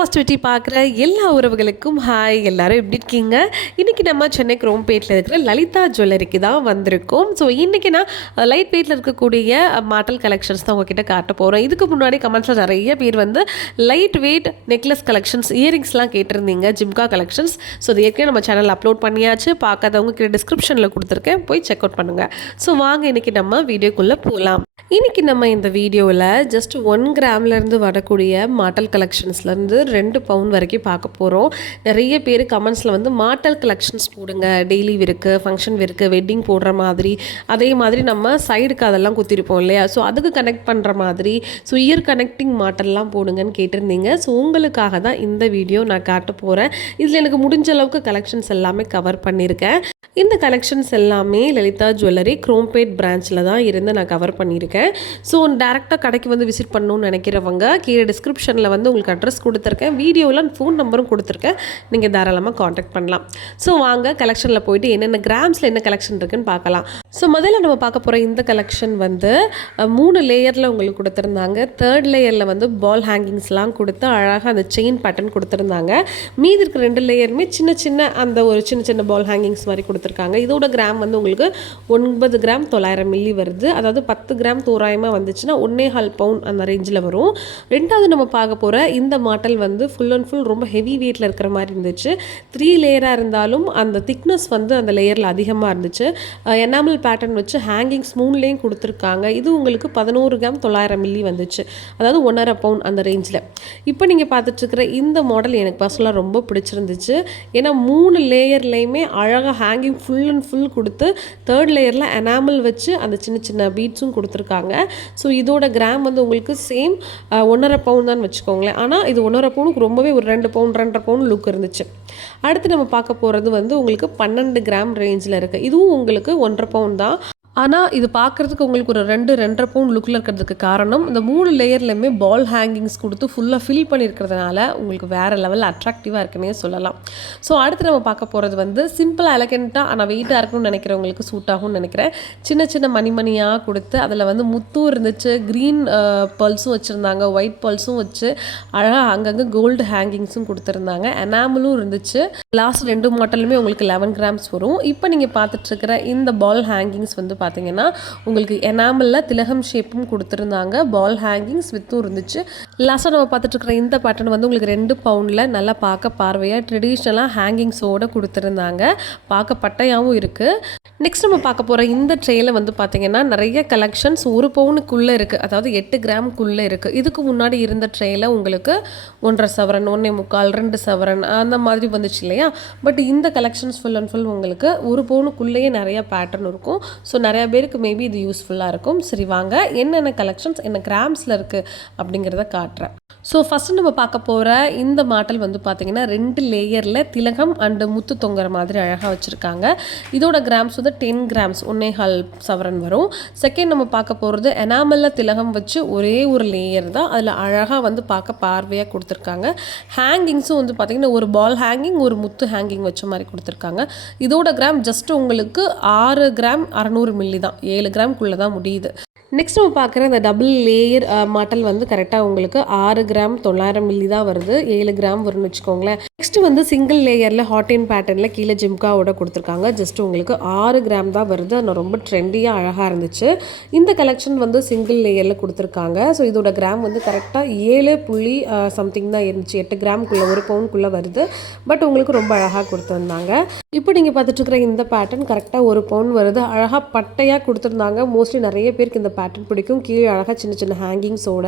Positivity பார்க்குற எல்லா உறவுகளுக்கும் ஹாய். எல்லாரும் எப்படி இருக்கீங்க? இன்றைக்கி நம்ம சென்னை குரோம்பேட்டில் இருக்கிற லலிதா ஜுவல்லரிக்கு தான் வந்திருக்கோம். ஸோ இன்றைக்கி நான் லைட் வெயிட்டில் இருக்கக்கூடிய மாடல் கலெக்ஷன்ஸ் தான் உங்ககிட்ட காட்ட போகிறேன். இதுக்கு முன்னாடி கமெண்ட்ஸில் நிறைய பேர் வந்து லைட் வெயிட் நெக்லஸ் கலெக்ஷன்ஸ், இயரிங்ஸ்லாம் கேட்டிருந்தீங்க, ஜிம்கா கலெக்ஷன்ஸ். ஸோ இது ஏற்கனவே நம்ம சேனலில் அப்லோட் பண்ணியாச்சு. பார்க்காதவங்க கீழே டிஸ்கிரிப்ஷனில் கொடுத்துருக்கேன், போய் செக் அவுட் பண்ணுங்கள். ஸோ வாங்க இன்றைக்கி நம்ம வீடியோக்குள்ளே போகலாம். இன்றைக்கி நம்ம இந்த வீடியோவில் ஜஸ்ட் 1 கிராம்லேருந்து வரக்கூடிய மாடல் கலெக்ஷன்ஸ்லேருந்து 2 பவுன் வரைக்கும் பார்க்க போகிறோம். நிறைய பேர் கமெண்ட்ஸில் வந்து மாடல் கலெக்ஷன்ஸ் போடுங்க, டெய்லி விருக்கு, ஃபங்க்ஷன் விருக்கு, வெட்டிங் போடுற மாதிரி, அதே மாதிரி நம்ம சைடுக்கு அதெல்லாம் குத்திருப்போம் இல்லையா, ஸோ அதுக்கு கனெக்ட் பண்ணுற மாதிரி, ஸோ இயர் கனெக்டிங் மாடல்லாம் போடுங்கன்னு கேட்டிருந்தீங்க. ஸோ உங்களுக்காக தான் இந்த வீடியோ நான் காட்ட போகிறேன். இதில் எனக்கு முடிஞ்ச அளவுக்கு கலெக்ஷன்ஸ் எல்லாமே கவர் பண்ணியிருக்கேன். இந்த கலெக்ஷன்ஸ் எல்லாமே லலிதா ஜுவல்லரி குரோம்பேட் பிரான்ச்சில் தான் இருந்து நான் கவர் பண்ணியிருக்கேன். ஸோ டேரெக்டாக கடைக்கு வந்து விசிட் பண்ணணும்னு நினைக்கிறவங்க கீழே டிஸ்கிரிப்ஷனில் வந்து உங்களுக்கு அட்ரஸ் கொடுத்துருக்கேன், வீடியோவில் ஃபோன் நம்பரும் கொடுத்துருக்கேன், நீங்கள் தாராளமாக காண்டாக்ட் பண்ணலாம். ஸோ வாங்க கலெக்ஷனில் போயிட்டு என்னென்ன கிராம்ஸில் என்ன கலெக்ஷன் இருக்குன்னு பார்க்கலாம். ஸோ முதல்ல நம்ம பார்க்க போகிற இந்த கலெக்ஷன் வந்து 3 லேயரில் உங்களுக்கு கொடுத்துருந்தாங்க. 3rd லேயரில் வந்து பால் ஹேங்கிங்ஸ்லாம் கொடுத்து அழகாக அந்த செயின் பேட்டர்ன் கொடுத்துருந்தாங்க. மீதி இருக்கிற 2 லேயருமே சின்ன சின்ன அந்த ஒரு சின்ன சின்ன பால் ஹேங்கிங்ஸ் மாதிரி கொடுத்துருக்காங்க. இதோட கிராம் வந்து உங்களுக்கு 9 கிராம் 900 மில்லி வருது. அதாவது 10 கிராம் தோராயமாக வந்துச்சுன்னா 1.25 பவுன் அந்த ரேஞ்சில் வரும். ரெண்டாவது நம்ம பார்க்க போகிற இந்த மாடல் வந்து ஃபுல் அண்ட் ஃபுல் ரொம்ப ஹெவி வெயிட்டில் இருக்கிற மாதிரி இருந்துச்சு. 3 லேயராக இருந்தாலும் அந்த திக்னஸ் வந்து அந்த லேயரில் அதிகமாக இருந்துச்சு. எனாமல் பேட்டர்ன் வச்சு ஹேங்கிங்ஸ் 3 லேயும் கொடுத்துருக்காங்க. இது உங்களுக்கு 11 கிராம் 900 மில்லி வந்துச்சு, அதாவது 1.5 பவுன் அந்த ரேஞ்சில். இப்போ நீங்கள் பார்த்துட்ருக்கிற இந்த மாடல் எனக்கு பர்சனலாக ரொம்ப பிடிச்சிருந்துச்சு. ஏன்னா 3 லேயர்லேயுமே அழகாக ஹேங்கிங் ஃபுல் அண்ட் ஃபுல் கொடுத்து 3rd லேயரில் எனாமல் வச்சு அந்த சின்ன சின்ன பீட்ஸும் கொடுத்துருக்காங்க. ஸோ இதோட கிராம் வந்து உங்களுக்கு சேம் 1.5 பவுன் தான் வச்சுக்கோங்களேன். ஆனால் இது 1.5 பவுனுக்கு ரொம்பவே ஒரு 2 பவுன் 2.5 பவுன் லுக் இருந்துச்சு. அடுத்து நம்ம பார்க்க போகிறது வந்து உங்களுக்கு 12 கிராம் ரேஞ்சில் இருக்குது. இதுவும் உங்களுக்கு 1.5 பவுன் தான். ஆனால் இது பார்க்குறதுக்கு உங்களுக்கு ஒரு 2-2.5 பவுன் லுக்கில் இருக்கிறதுக்கு காரணம் இந்த 3 லேயர்லையுமே பால் ஹேங்கிங்ஸ் கொடுத்து ஃபுல்லாக ஃபில் பண்ணியிருக்கிறதுனால உங்களுக்கு வேறு லெவலில் அட்ராக்டிவாக இருக்குன்னே சொல்லலாம். ஸோ அடுத்து நம்ம பார்க்க போகிறது வந்து சிம்பிளாக எலகெண்ட்டாக ஆனால் வெயிட்டாக இருக்கணும்னு நினைக்கிறவங்களுக்கு சூட் ஆகும்னு நினைக்கிறேன். சின்ன சின்ன மணிமணியாக கொடுத்து அதில் வந்து முத்தும் இருந்துச்சு, க்ரீன் பல்ஸும் வச்சுருந்தாங்க, ஒயிட் பல்ஸும் வச்சு அழகாக அங்கங்கே கோல்டு ஹேங்கிங்ஸும் கொடுத்துருந்தாங்க, எனாமலும் இருந்துச்சு. லாஸ்ட் 2 மாடலுமே உங்களுக்கு 11 கிராம்ஸ் வரும். இப்போ நீங்கள் பார்த்துட்ருக்கிற இந்த பால் ஹேங்கிங்ஸ் வந்து பார்த்தீங்கன்னா உங்களுக்கு எனாமலில் திலகம் ஷேப்பும் கொடுத்துருந்தாங்க, பால் ஹேங்கிங்ஸ் வித்தும் இருந்துச்சு. லாஸ்ட்டாக நம்ம பார்த்துட்டு இருக்கிற இந்த பேட்டர்ன் வந்து உங்களுக்கு 2 பவுண்டில் நல்லா பார்க்க பார்வையாக ட்ரெடிஷ்னலாக ஹேங்கிங்ஸோடு கொடுத்துருந்தாங்க, பார்க்க பட்டையாகவும் இருக்குது. நெக்ஸ்ட் நம்ம பார்க்க போகிற இந்த ட்ரேயில் வந்து பார்த்திங்கன்னா நிறைய கலெக்ஷன்ஸ் 1 பவுனுக்குள்ளே இருக்குது, அதாவது 8 கிராமுக்குள்ளே இருக்குது. இதுக்கு முன்னாடி இருந்த ட்ரேயில் உங்களுக்கு 1.5 சவரன், 1.25, 2 சவரன் அந்த மாதிரி வந்துச்சு இல்லையா. பட் இந்த கலெக்ஷன்ஸ் ஃபுல் அண்ட் ஃபுல் உங்களுக்கு 1 பவுனுக்குள்ளேயே நிறைய பேட்டர்ன் இருக்கும். ஸோ நிறைய பேருக்கு மேபி இது யூஸ்ஃபுல்லாக இருக்கும். சரி வாங்க என்னென்ன கலெக்ஷன்ஸ் என்ன கிராம்ஸில் இருக்குது அப்படிங்கிறத காட்டுறேன். ஸோ ஃபஸ்ட்டு நம்ம பார்க்க போகிற இந்த மாடல் வந்து பார்த்திங்கன்னா 2 லேயரில் திலகம் அண்டு முத்து தொங்குற மாதிரி அழகாக வச்சுருக்காங்க. இதோட கிராம்ஸ் வந்து 10 கிராம்ஸ் 1.25 சவரன் வரும். செகண்ட் நம்ம பார்க்க போகிறது எனாமலில் திலகம் வச்சு ஒரே ஒரு லேயர் தான், அதில் அழகாக வந்து பார்க்க பார்வையாக கொடுத்துருக்காங்க. ஹேங்கிங்ஸும் வந்து பார்த்திங்கன்னா ஒரு பால் ஹேங்கிங் ஒரு முத்து ஹேங்கிங் வச்ச மாதிரி கொடுத்துருக்காங்க. இதோட கிராம் ஜஸ்ட் உங்களுக்கு 6 கிராம் 600 மில்லி தான், 7 கிராம்குள்ளே தான் முடியுது. நெக்ஸ்ட் நம்ம பார்க்குற இந்த டபுள் லேயர் மாடல் வந்து கரெக்டாக உங்களுக்கு 6 கிராம் 900 மில்லி தான் வருது, 7 கிராம் வரும்னு வச்சுக்கோங்களேன். நெக்ஸ்ட் வந்து சிங்கிள் லேயரில் ஹாட் அண்ட் பேட்டர்னில் கீழே ஜிம்காவோட கொடுத்துருக்காங்க. ஜஸ்ட் உங்களுக்கு 6 கிராம் தான் வருது. ஆனால் ரொம்ப ட்ரெண்டியாக அழகாக இருந்துச்சு. இந்த கலெக்ஷன் வந்து சிங்கிள் லேயரில் கொடுத்துருக்காங்க. ஸோ இதோட கிராம் வந்து கரெக்டாக 7 புள்ளி சம்திங் தான் இருந்துச்சு, 8 கிராமுக்குள்ளே 1 பவுனுக்குள்ளே வருது. பட் உங்களுக்கு ரொம்ப அழகாக கொடுத்துருந்தாங்க. இப்போ நீங்கள் பார்த்துட்டு இருக்கிற இந்த பேட்டர்ன் கரெக்டாக 1 பவுன் வருது, அழகாக பட்டையாக கொடுத்துருந்தாங்க. மோஸ்ட்லி நிறைய பேருக்கு இந்த பேட்டர்ன் பிடிக்கும், கீழே அழகாக சின்ன சின்ன ஹேங்கிங்ஸோட.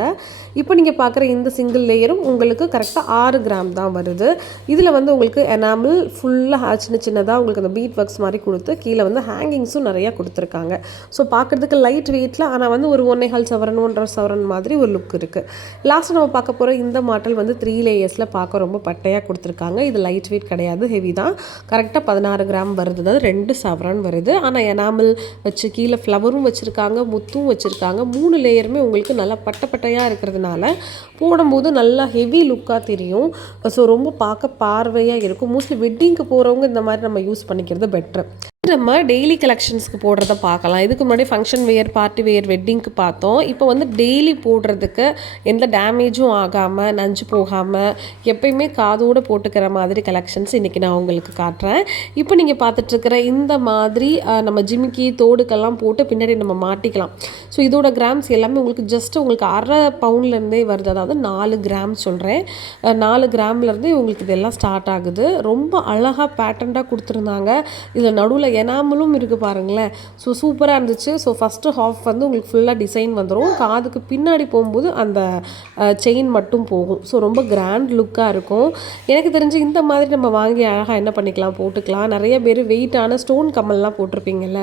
இப்போ நீங்கள் பார்க்குற இந்த சிங்கிள் லேயரும் உங்களுக்கு கரெக்டாக 6 கிராம் தான் வருது. இதில் வந்து உங்களுக்கு எனாமல் ஃபுல்லாக சின்ன சின்னதாக உங்களுக்கு அந்த பீட் ஒர்க்ஸ் மாதிரி கொடுத்து கீழே வந்து ஹேங்கிங்ஸும் நிறையா கொடுத்துருக்காங்க. ஸோ பார்க்குறதுக்கு லைட் வெயிட்டில் ஆனால் வந்து ஒரு 1.25 சவரன் 1.5 சவரன் மாதிரி ஒரு லுக் இருக்குது. லாஸ்ட்டு நம்ம பார்க்க போகிற இந்த மாடல் வந்து 3 லேயர்ஸில் பார்க்க ரொம்ப பட்டையாக கொடுத்துருக்காங்க. இது லைட் வெயிட் கிடையாது, ஹெவி தான். கரெக்டாக 16 கிராம் வருது, அதாவது 2 சவரன் வருது. ஆனால் எனாமல் வச்சு கீழே ஃப்ளவரும் வச்சுருக்காங்க, முத்தும் வச்சுருக்காங்க. 3 லேயருமே உங்களுக்கு நல்லா பட்டையாக இருக்கிறதுனால போடும்போது நல்லா ஹெவி லுக்காக தெரியும். ஸோ ரொம்ப பார்க்க பார்வையாக இருக்கும். மோஸ்ட்லி வெட்டிங்க்கு போகிறவங்க இந்த மாதிரி நம்ம யூஸ் பண்ணிக்கிறது பெட்ரு. நம்ம டெய்லி கலெக்ஷன்ஸ்க்கு போடுறத பார்க்கலாம். இதுக்கு முன்னாடி ஃபங்க்ஷன் வேர், பார்ட்டி வேர், வெட்டிங்க்கு பார்த்தோம். இப்போ வந்து டெய்லி போடுறதுக்கு எந்த டேமேஜும் ஆகாமல், நஞ்சு போகாமல், எப்பயுமே காதோடு போட்டுக்கிற மாதிரி கலெக்ஷன்ஸ் இன்றைக்கி நான் உங்களுக்கு காட்டுறேன். இப்போ நீங்கள் பார்த்துட்ருக்கிற இந்த மாதிரி நம்ம ஜிமிக்கி தோடுக்கெல்லாம் போட்டு பின்னாடி நம்ம மாட்டிக்கலாம். ஸோ இதோட கிராம்ஸ் எல்லாமே உங்களுக்கு உங்களுக்கு 1/2 பவுண்ட்லேருந்தே வருது. அதாவது 4 கிராம் சொல்கிறேன். 4 கிராம்லேருந்தே உங்களுக்கு இதெல்லாம் ஸ்டார்ட் ஆகுது. ரொம்ப அழகாக பேட்டர்ன்டாக கொடுத்துருந்தாங்க. இதில் நடுவில் எனாமலும் இருக்குது பாருங்களேன். ஸோ சூப்பராக இருந்துச்சு. ஸோ ஃபஸ்ட்டு ஹாஃப் வந்து உங்களுக்கு ஃபுல்லாக டிசைன் வந்துடும். காதுக்கு பின்னாடி போகும்போது அந்த செயின் மட்டும் போகும். ஸோ ரொம்ப கிராண்ட் லுக்காக இருக்கும். எனக்கு தெரிஞ்சு இந்த மாதிரி நம்ம வாங்கி அழகாக என்ன பண்ணிக்கலாம், போட்டுக்கலாம். நிறைய பேர் வெயிட்டான ஸ்டோன் கம்மல்லாம் போட்டிருப்பீங்கல்ல,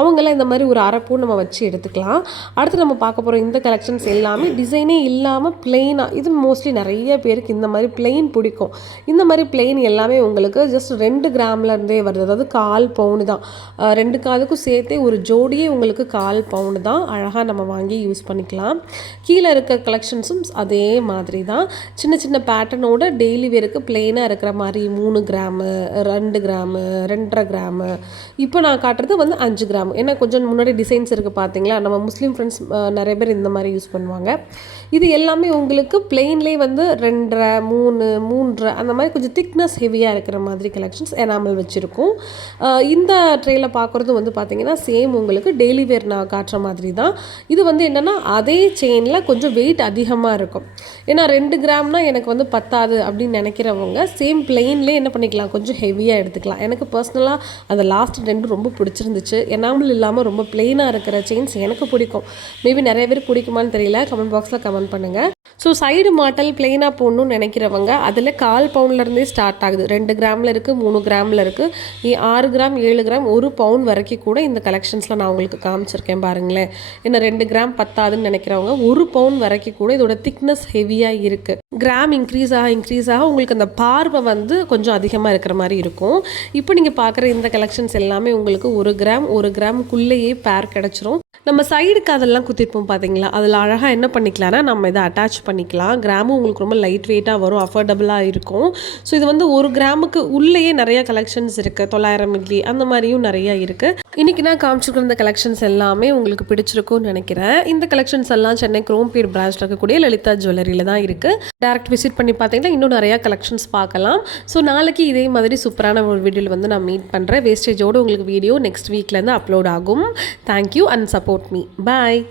அவங்களாம் இந்த மாதிரி ஒரு அரைப்பூ நம்ம வச்சு எடுத்துக்கலாம். அடுத்து நம்ம பார்க்க போகிற இந்த கலெக்ஷன்ஸ் எல்லாமே டிசைனே இல்லாமல் பிளெயினாக, இது மோஸ்ட்லி நிறைய பேருக்கு இந்த மாதிரி பிளெயின் பிடிக்கும். இந்த மாதிரி பிளெயின் எல்லாமே உங்களுக்கு ஜஸ்ட் 2 கிராம்லேருந்தே வருது. அதாவது 1/4 பவுன் தான். 2 காதுக்கும் சேர்த்தே ஒரு ஜோடியே உங்களுக்கு 1/4 பவுண்டு தான். அழகாக நம்ம வாங்கி யூஸ் பண்ணிக்கலாம். கீழே இருக்க கலெக்ஷன்ஸும் அதே மாதிரி தான். சின்ன சின்ன பேட்டர்னோட டெய்லி வேருக்கு பிளெயினாக இருக்கிற மாதிரி 3 கிராமு, 2 கிராமு, 2.5 கிராமு. இப்போ நான் காட்டுறது வந்து 5 கிராம். ஏன்னா கொஞ்சம் முன்னாடி டிசைன்ஸ் இருக்குது பார்த்தீங்களா, நம்ம முஸ்லீம் ஃப்ரெண்ட்ஸ் நிறைய பேர் இந்த மாதிரி யூஸ் பண்ணுவாங்க. இது எல்லாமே உங்களுக்கு பிளெயின்லேயே வந்து 2.5, 3, 3.5 அந்த மாதிரி கொஞ்சம் திக்னஸ் ஹெவியாக இருக்கிற மாதிரி கலெக்ஷன்ஸ் எனாமல் வச்சுருக்கோம். இந்த ட்ரேயில் பார்க்குறது வந்து பார்த்திங்கன்னா சேம் உங்களுக்கு டெய்லி வேர் நான் காட்டுற மாதிரி தான். இது வந்து என்னென்னா அதே செயினில் கொஞ்சம் வெயிட் அதிகமாக இருக்கும். ஏன்னா 2 கிராம்னால் எனக்கு வந்து பத்தாது அப்படின்னு நினைக்கிறவங்க சேம் பிளெயின்லேயே என்ன பண்ணிக்கலாம், கொஞ்சம் ஹெவியாக எடுத்துக்கலாம். எனக்கு பர்சனலாக அந்த லாஸ்ட் 2 ரொம்ப பிடிச்சிருந்துச்சு. எனாமல் இல்லாமல் ரொம்ப பிளெயினாக இருக்கிற செயின்ஸ் எனக்கு பிடிக்கும். மேபி நிறைய பேர் பிடிக்குமான்னு தெரியல, கமெண்ட் பாக்ஸில் கமெண்ட் பண்ணுங்கள். ஸோ சைடு மாட்டல் பிளெயினாக போடணும்னு நினைக்கிறவங்க அதில் 1/4 பவுண்ட்லேருந்தே ஸ்டார்ட் ஆகுது. 2 கிராமில் இருக்குது, 3 கிராமில் இருக்குது, 6 கிராம், 7 கிராம், 1 பவுண்ட் வரைக்கும் கூட இந்த கலெக்ஷன்ஸில் நான் உங்களுக்கு காமிச்சிருக்கேன் பாருங்களேன். ஏன்னா 2 கிராம் பத்தாதுன்னு நினைக்கிறவங்க 1 பவுண்ட் வரைக்கும் கூட இதோட திக்னஸ் ஹெவியாக இருக்குது. கிராம் இன்க்ரீஸ் ஆக உங்களுக்கு அந்த பார்வை வந்து கொஞ்சம் அதிகமாக இருக்கிற மாதிரி இருக்கும். இப்போ நீங்கள் பார்க்குற இந்த கலெக்ஷன்ஸ் எல்லாமே உங்களுக்கு 1 கிராமுக்குள்ளேயே பேர் கிடச்சிரும். நம்ம சைடுக்கு அதெல்லாம் குத்திருப்போம் பார்த்தீங்களா, அதில் அழகாக என்ன பண்ணிக்கலாம்னா நம்ம இதை அட்டாச் பண்ணிக்கலாம். கிராமும் உங்களுக்கு ரொம்ப லைட் வெயிட்டாக வரும், அஃபோர்டபுளாக இருக்கும். ஸோ இது வந்து 1 கிராமுக்கு உள்ளேயே நிறைய கலெக்ஷன்ஸ் இருக்குது. 900 மில்லி அந்த மாதிரியும் நிறையா இருக்குது. இன்றைக்கி நான் காமிச்சிருக்கிற இந்த கலெக்ஷன்ஸ் எல்லாமே உங்களுக்கு பிடிச்சிருக்கும்னு நினைக்கிறேன். இந்த கலெக்ஷன்ஸ் எல்லாம் சென்னை குரோம்பேட் பிரான்ச்சில் இருக்கக்கூடிய லலிதா ஜுவல்லரியில் தான் இருக்குது. டேரக்ட் விசிட் பண்ணி பார்த்தீங்கன்னா இன்னும் நிறையா கலெக்ஷன்ஸ் பார்க்கலாம். ஸோ நாளைக்கு இதே மாதிரி சூப்பரான ஒரு வீடியோவில் வந்து நான் மீட் பண்ணுறேன். வேஸ்டேஜோடு உங்களுக்கு வீடியோ நெக்ஸ்ட் வீக்லேருந்து அப்லோட் ஆகும். Thank you and support me. Bye.